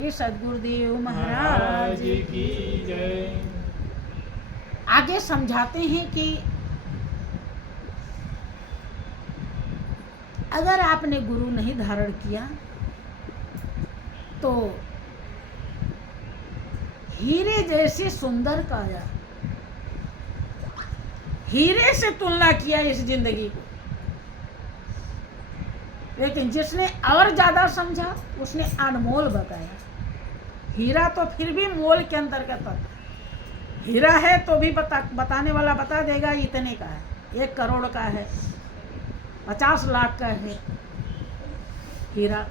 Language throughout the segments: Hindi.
सदगुरुदेव महाराज की जय। आगे समझाते हैं कि अगर आपने गुरु नहीं धारण किया तो हीरे जैसी सुंदर काया, हीरे से तुलना किया इस जिंदगी को, लेकिन जिसने और ज्यादा समझा उसने अनमोल बताया। हीरा तो फिर भी मोल के अंतर्गत आता है। हीरा है तो भी बताने वाला बता देगा इतने का है, 1 करोड़ का है, 50 लाख का है हीरा,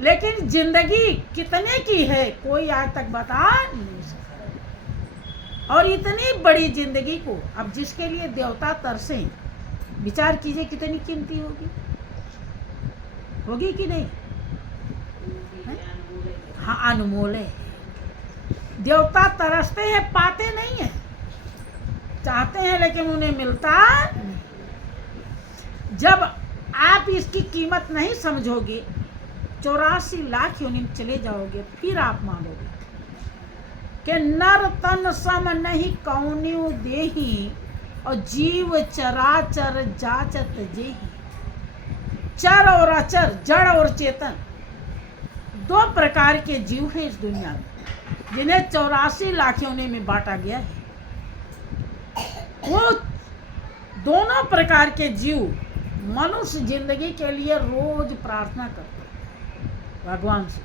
लेकिन जिंदगी कितने की है कोई आज तक बता नहीं सकता। और इतनी बड़ी जिंदगी को अब जिसके लिए देवता तरसे, विचार कीजिए कितनी कीमती होगी कि नहीं? हाँ, अनमोल है। देवता तरसते हैं, पाते नहीं है, चाहते हैं लेकिन उन्हें मिलता नहीं। जब आप इसकी कीमत नहीं समझोगे, 84 लाख योनि में चले जाओगे, फिर आप मानोगे कि नर तन सम नहीं कौन्यू देही और जीव चराचर जाचत जेही। चर और अचर, जड़ और चेतन, 2 प्रकार के जीव हैं इस दुनिया में, जिन्हें 84 लाख योनि में बांटा गया है। वो दोनों प्रकार के जीव मनुष्य जिंदगी के लिए रोज प्रार्थना करते हैं भगवान से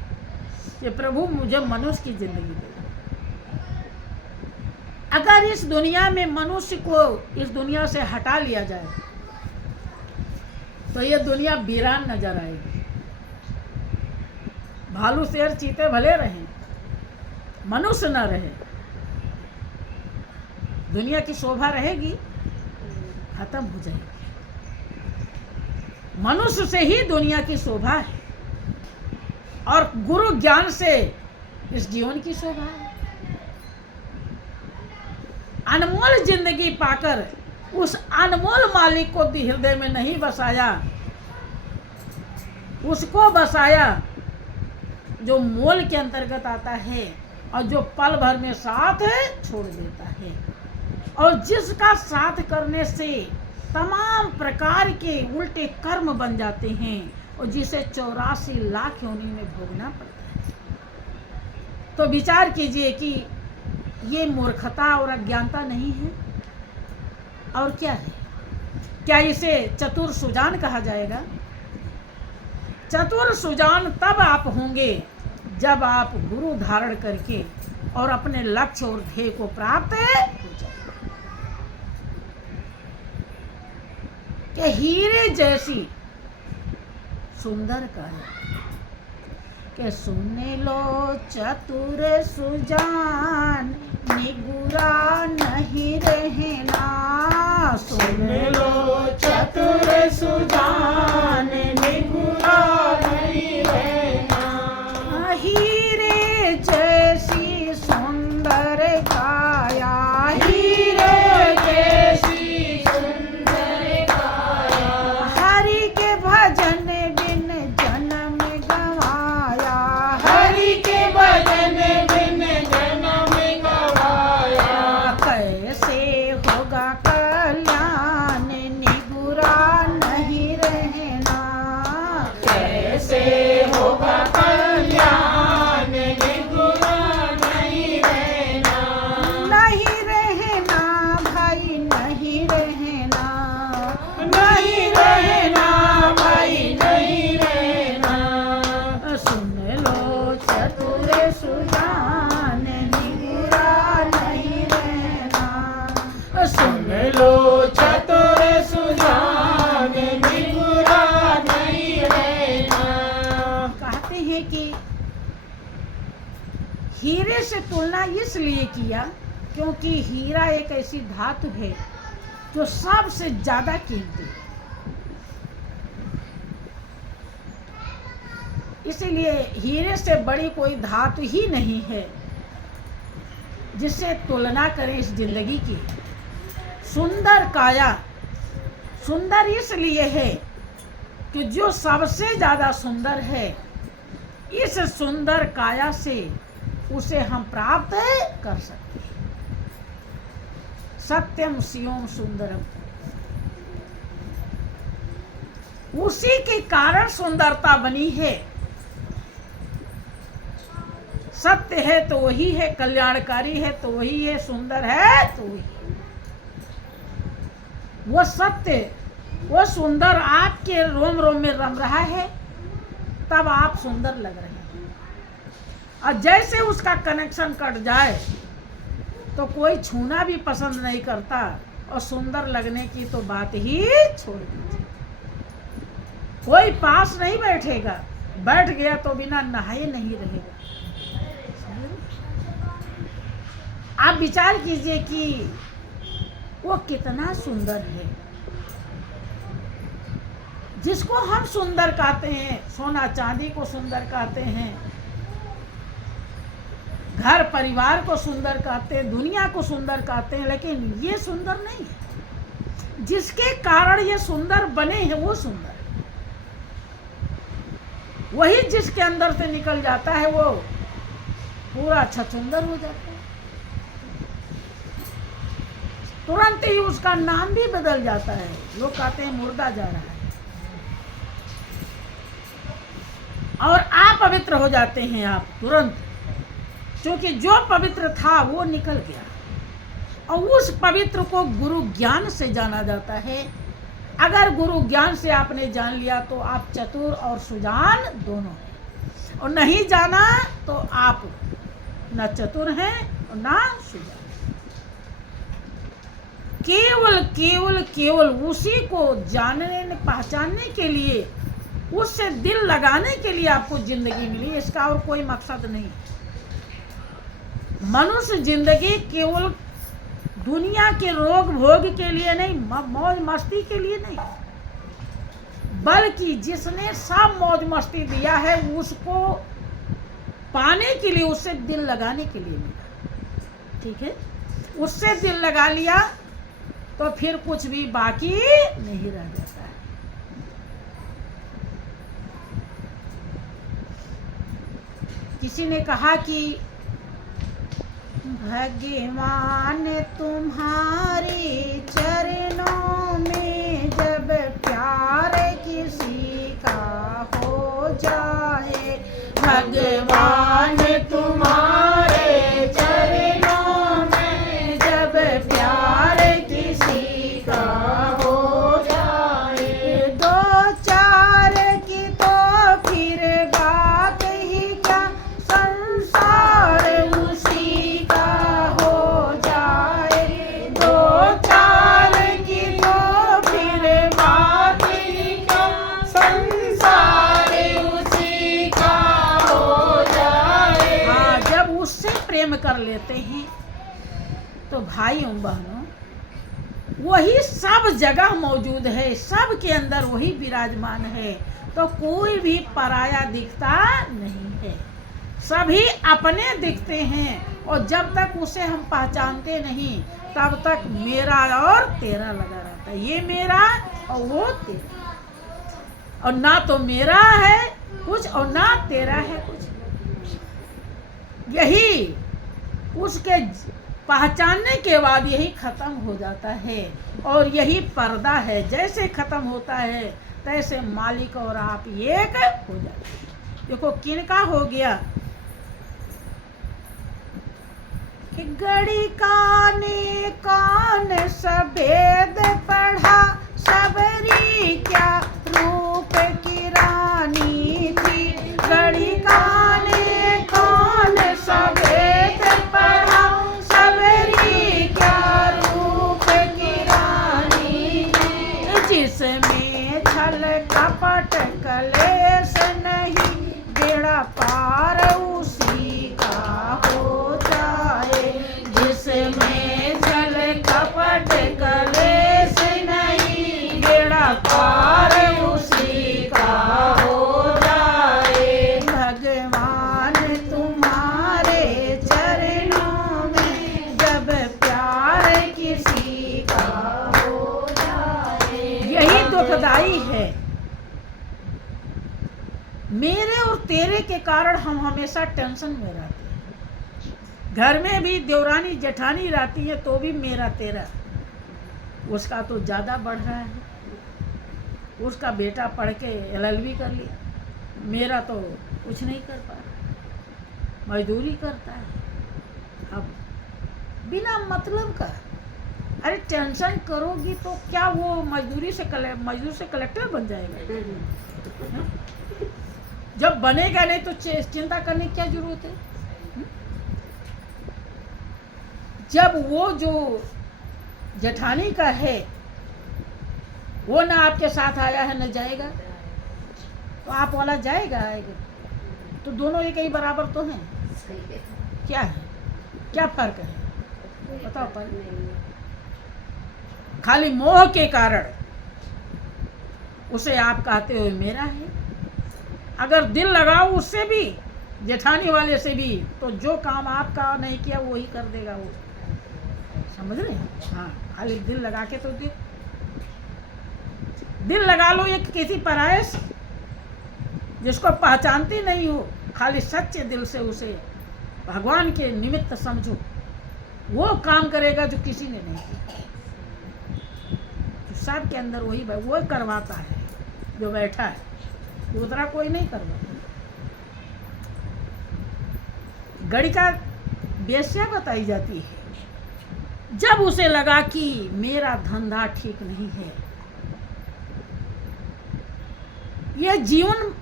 कि प्रभु मुझे मनुष्य की जिंदगी दे। अगर इस दुनिया में मनुष्य को इस दुनिया से हटा लिया जाए तो ये दुनिया वीरान नजर आएगी। भालू शेर चीते भले रहें, मनुष्य न रहे, दुनिया की शोभा रहेगी, खत्म हो जाएगी। मनुष्य से ही दुनिया की शोभा है और गुरु ज्ञान से इस जीवन की शोभा है। अनमोल जिंदगी पाकर उस अनमोल मालिक को हृदय में नहीं बसाया, उसको बसाया जो मोल के अंतर्गत आता है और जो पल भर में साथ छोड़ देता है, और जिसका साथ करने से तमाम प्रकार के उल्टे कर्म बन जाते हैं और जिसे 84 लाख योनि में भोगना पड़ता है। तो विचार कीजिए कि ये मूर्खता और अज्ञानता नहीं है और क्या है? क्या इसे चतुर सुजान कहा जाएगा? चतुर सुजान तब आप होंगे जब आप गुरु धारण करके और अपने लक्ष्य और ध्येय को प्राप्त हो जाए। कि हीरे जैसी सुंदर काया, के सुने लो चतुर सुजान निगुरा नहीं रहना। सुन लो चतुर सुजान निगुरा नहीं रहना। हीरे जैसी सुंदर काया, हीरे जैसी सुंदर काया, हरि के भजन बिन जन्म गवाया, हरि के भजन बिन जन्म गवाया। कैसे होगा कल्याण निगुरा नहीं रहना। कैसे होगा कल्याण निगुरा नहीं रहना। नहीं रहना भाई नहीं रहना, नहीं रहना भाई नहीं रहना। सुन लो चतुर सुजान निगुरा नहीं रहना। सुन लो चतुर सुजान निगुरा नहीं रहना। कहते हैं कि हीरे से तुलना इसलिए किया क्योंकि हीरा एक ऐसी धातु है जो सबसे ज्यादा कीमती है। इसीलिए हीरे से बड़ी कोई धातु ही नहीं है जिससे तुलना करें इस जिंदगी की। सुंदर काया सुंदर इसलिए है कि जो सबसे ज्यादा सुंदर है इस सुंदर काया से उसे हम प्राप्त कर सकते हैं। सत्यम शिवम सुंदरम, उसी के कारण सुंदरता बनी है। सत्य है तो वही है, कल्याणकारी है तो वही है, सुंदर है तो वही है। वो सत्य, वो सुंदर आपके रोम रोम में रम रहा है, तब आप सुंदर लग रहे हैं। और जैसे उसका कनेक्शन कट जाए तो कोई छूना भी पसंद नहीं करता, और सुंदर लगने की तो बात ही छोड़ दीजिए। कोई पास नहीं बैठेगा, बैठ गया तो बिना नहाए नहीं रहेगा। आप विचार कीजिए कि वो कितना सुंदर है। जिसको हम सुंदर कहते हैं, सोना चांदी को सुंदर कहते हैं, घर परिवार को सुंदर कहते हैं, दुनिया को सुंदर कहते हैं, लेकिन ये सुंदर नहीं है। जिसके कारण ये सुंदर बने हैं वो सुंदर है। वही जिसके अंदर से निकल जाता है वो पूरा अच्छा सुंदर हो जाता है। तुरंत ही उसका नाम भी बदल जाता है। लोग कहते हैं मुर्दा जा रहा है, और अपवित्र हो जाते हैं आप तुरंत, क्योंकि जो पवित्र था वो निकल गया। और उस पवित्र को गुरु ज्ञान से जाना जाता है। अगर गुरु ज्ञान से आपने जान लिया तो आप चतुर और सुजान दोनों हैं, और नहीं जाना तो आप न चतुर हैं और न सुजान। केवल केवल केवल उसी को जानने पहचानने के लिए, उससे दिल लगाने के लिए आपको जिंदगी मिली, इसका और कोई मकसद नहीं। मनुष्य जिंदगी केवल दुनिया के रोग भोग के लिए नहीं, मौज मस्ती के लिए नहीं, बल्कि जिसने सब मौज मस्ती दिया है उसको पाने के लिए, उससे दिल लगाने के लिए मिला। ठीक है, उससे दिल लगा लिया तो फिर कुछ भी बाकी नहीं रह जाता है। किसी ने कहा कि भगवान तुम्हारे चरणों में जब प्यार किसी का हो जाए, भगवान तुम्हारे चरणों में जब प्यार किसी का हो जाए, दो चार की तो फिर बात ही क्या, संसार उसी का हो जाए। दो चार की तो फिर बात ही क्या, संसार उसी का हो जाए। हाँ, जब उससे प्रेम कर लेते हैं तो भाइयों बहनों, वही सब जगह मौजूद है, सब के अंदर वही विराजमान है, तो कोई भी पराया दिखता नहीं है, सभी अपने दिखते हैं। और जब तक उसे हम पहचानते नहीं तब तक मेरा और तेरा लगा रहता है। ये मेरा और वो तेरा, और ना तो मेरा है कुछ और ना तेरा है कुछ। यही उसके पहचानने के बाद यही खत्म हो जाता है, और यही पर्दा है। जैसे खत्म होता है तैसे मालिक और आप एक हो जाते हैं। देखो किनका हो गया कि गड़ी काने कान सफेद पढ़ा, सबरी क्या रूप की रानी थी। गड़ी काने कान सफेद पढ़ा, सबरी क्या रूप की रानी थी। जिसमें छल कपट कलेश नहीं, बेड़ा पार उसी का हो जाए। जिसमें छल कपट कलेश नहीं, बेड़ा पार उसी का हो जाए। भगवान तुम्हारे चरणों में जब प्यार किसी का हो जाए। यही दुखदाई है। मेरे और तेरे के कारण हम हमेशा टेंशन में रहते हैं। घर में भी देवरानी जेठानी रहती है तो भी मेरा तेरा, उसका तो ज़्यादा बढ़ रहा है। उसका बेटा पढ़ के LLB कर लिया, मेरा तो कुछ नहीं कर पा रहा, मजदूरी करता है। अब बिना मतलब का, अरे टेंशन करोगी तो क्या वो मजदूर से कलेक्टर बन जाएगा? जब बनेगा नहीं तो चिंता करने की क्या जरूरत है? जब वो जो जेठानी का है वो ना आपके साथ आया है न जाएगा, तो आप वाला जाएगा आएगा, तो दोनों एक ही बराबर तो हैं। क्या है, क्या फर्क है बताओ? पर खाली मोह के कारण उसे आप कहते हो मेरा है। अगर दिल लगाओ उससे भी, जेठानी वाले से भी, तो जो काम आपका नहीं किया वही कर देगा वो, समझ रहे हैं? हाँ, खाली दिल लगा के तो दिल लगा लो एक किसी पराये से जिसको पहचानती नहीं हो, खाली सच्चे दिल से उसे भगवान के निमित्त समझो, वो काम करेगा जो किसी ने नहीं किया। सब के अंदर वही वो करवाता है जो बैठा है, दूसरा कोई नहीं करवाता। गणिका वेश्या बताई जाती है। जब उसे लगा कि मेरा धंधा ठीक नहीं है, यह जीवन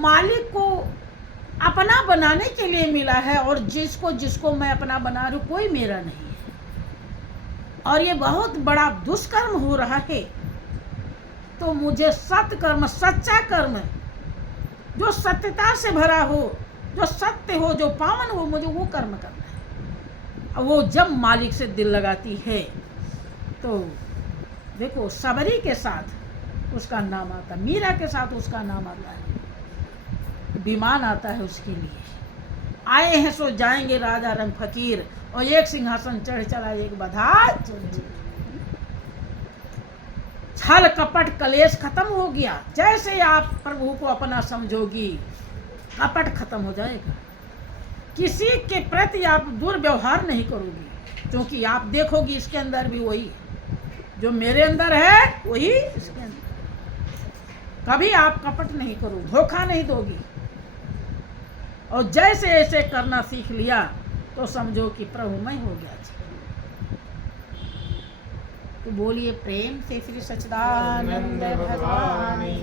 मालिक को अपना बनाने के लिए मिला है, और जिसको मैं अपना बना रही हूँ कोई मेरा नहीं है, और ये बहुत बड़ा दुष्कर्म हो रहा है, तो मुझे सत्कर्म, सच्चा कर्म जो सत्यता से भरा हो, जो सत्य हो, जो पावन हो, मुझे वो कर्म करना है। और वो जब मालिक से दिल लगाती है तो देखो सबरी के साथ उसका नाम आता है, मीरा के साथ उसका नाम आता है, विमान आता है उसके लिए। आए हैं सो जाएंगे राजा रंग फकीर, और एक सिंहासन चढ़ चला एक बधाई। छल कपट कलेश खत्म हो गया। जैसे आप प्रभु को अपना समझोगी, कपट खत्म हो जाएगा। किसी के प्रति आप दुर्व्यवहार नहीं करोगी, क्योंकि आप देखोगी इसके अंदर भी वही जो मेरे अंदर है, वही इसके अंदर। कभी आप कपट नहीं करोगे, धोखा नहीं दोगी, और जैसे ऐसे करना सीख लिया तो समझो कि प्रभुमय हो गया। तो बोलिए प्रेम से श्री सच्चिदानंद भगवान।